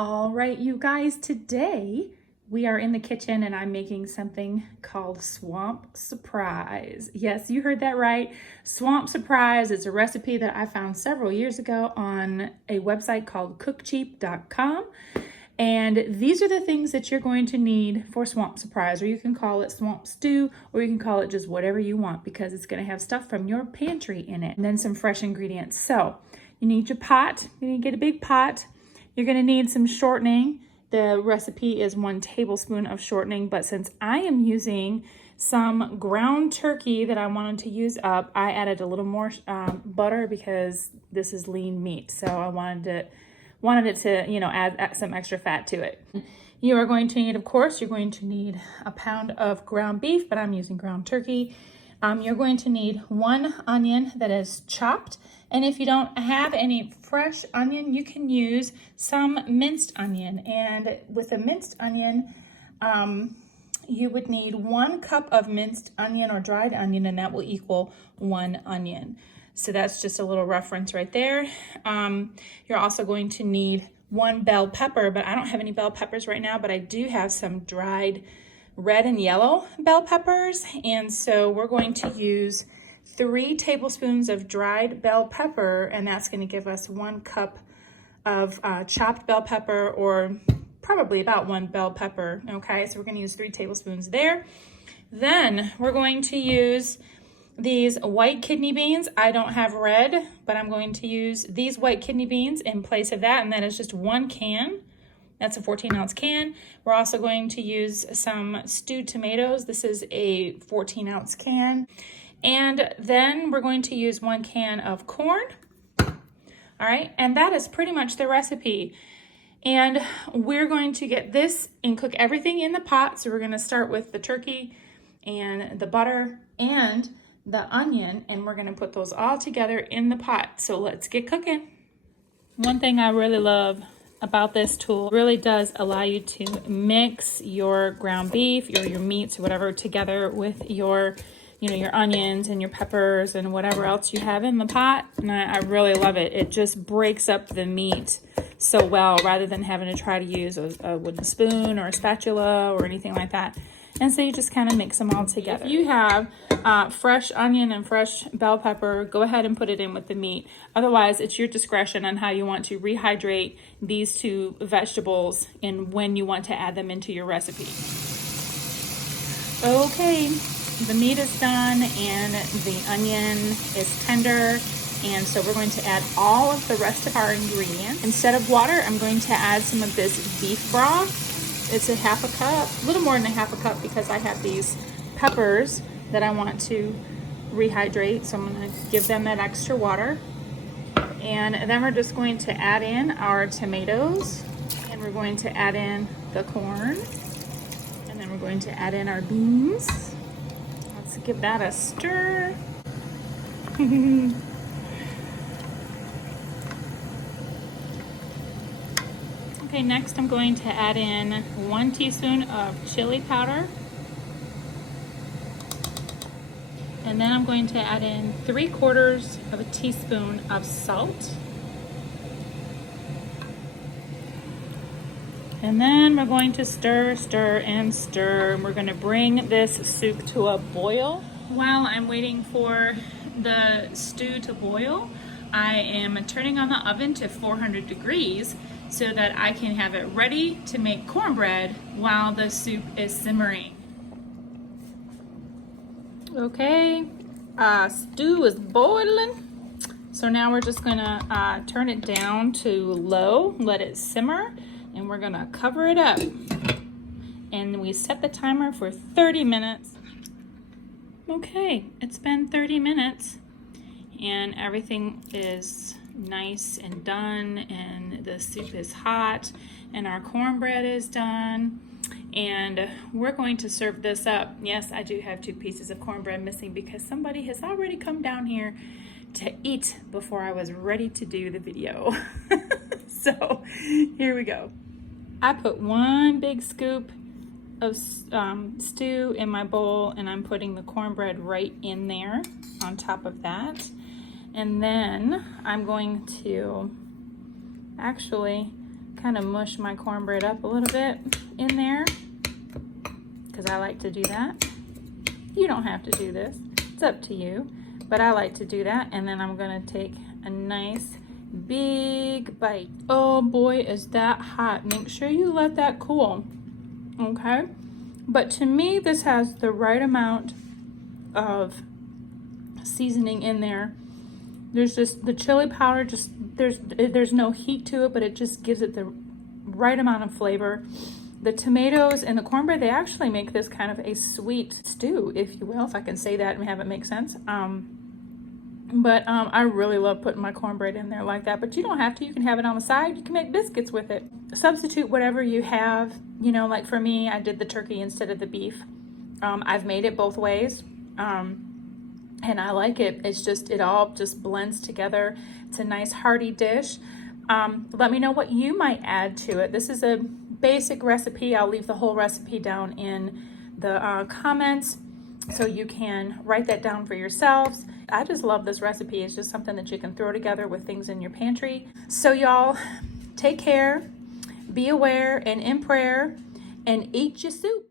All right, you guys, today we are in the kitchen and I'm making something called Swamp Surprise. Yes, you heard that right. Swamp Surprise is a recipe that I found several years ago on a website called cookcheap.com. And these are the things that you're going to need for Swamp Surprise, or you can call it Swamp Stew, or you can call it just whatever you want because it's going to have stuff from your pantry in it and then some fresh ingredients. So you need your pot. You need to get a big pot. You're going to need some shortening. The recipe is 1 tablespoon of shortening, but since I am using some ground turkey that I wanted to use up, I added a little more butter because this is lean meat. So I wanted it to, add some extra fat to it. You are going to need, of course, you're going to need a pound of ground beef, but I'm using ground turkey. You're going to need 1 onion that is chopped. And if you don't have any fresh onion, you can use some minced onion. And with a minced onion, you would need 1 cup of minced onion or dried onion, and that will equal 1 onion. So that's just a little reference right there. You're also going to need 1 bell pepper, but I don't have any bell peppers right now, but I do have some dried red and yellow bell peppers. And so we're going to use 3 tablespoons of dried bell pepper, and that's going to give us 1 cup of chopped bell pepper, or probably about 1 bell pepper. Okay, so we're going to use 3 tablespoons there. Then we're going to use these white kidney beans. I don't have red, but I'm going to use these white kidney beans in place of that, and that is just 1 can. That's a 14-ounce can. We're also going to use some stewed tomatoes. This is a 14-ounce can. And then we're going to use 1 can of corn. All right, and that is pretty much the recipe. And we're going to get this and cook everything in the pot. So we're going to start with the turkey and the butter and the onion, and we're going to put those all together in the pot. So let's get cooking. One thing I really love about this tool, really does allow you to mix your ground beef, your meats, whatever, together with your your onions and your peppers and whatever else you have in the pot. And I really love it. It just breaks up the meat so well, rather than having to try to use a wooden spoon or a spatula or anything like that. And so you just kind of mix them all together. If you have fresh onion and fresh bell pepper, go ahead and put it in with the meat. Otherwise, it's your discretion on how you want to rehydrate these 2 vegetables and when you want to add them into your recipe. Okay, the meat is done and the onion is tender. And so we're going to add all of the rest of our ingredients. Instead of water, I'm going to add some of this beef broth. It's a 1/2 cup, a little more than a 1/2 cup, because I have these peppers that I want to rehydrate. So I'm going to give them that extra water. And then we're just going to add in our tomatoes, and we're going to add in the corn, and then we're going to add in our beans. Let's give that a stir. Okay, next I'm going to add in 1 teaspoon of chili powder. And then I'm going to add in 3/4 of a teaspoon of salt. And then we're going to stir, stir, and stir. We're going to bring this soup to a boil. While I'm waiting for the stew to boil, I am turning on the oven to 400 degrees so that I can have it ready to make cornbread while the soup is simmering. Okay, stew is boiling. So now we're just gonna turn it down to low, let it simmer, and we're gonna cover it up. And we set the timer for 30 minutes. Okay, it's been 30 minutes and everything is nice and done, and the soup is hot, and our cornbread is done, and we're going to serve this up. Yes, I do have 2 pieces of cornbread missing because somebody has already come down here to eat before I was ready to do the video. So here we go. I put 1 big scoop of stew in my bowl, and I'm putting the cornbread right in there on top of that. And then I'm going to actually kind of mush my cornbread up a little bit in there, because I like to do that. You don't have to do this, it's up to you, but I like to do that. And then I'm gonna take a nice big bite. Oh boy, is that hot. Make sure you let that cool, okay? But to me, this has the right amount of seasoning in there. There's just the chili powder, just there's no heat to it, but it just gives it the right amount of flavor. The tomatoes and the cornbread, they actually make this kind of a sweet stew, if you will, if I can say that and have it make sense. I really love putting my cornbread in there like that, but you don't have to. You can have it on the side. You can make biscuits with it. Substitute whatever you have. You know, like for me, I did the turkey instead of the beef. I've made it both ways, and I like it. It's just, it all just blends together. It's a nice hearty dish. Let me know what you might add to it. This is a basic recipe. I'll leave the whole recipe down in the comments, so you can write that down for yourselves. I just love this recipe. It's just something that you can throw together with things in your pantry. So y'all, take care, be aware and in prayer, and eat your soup.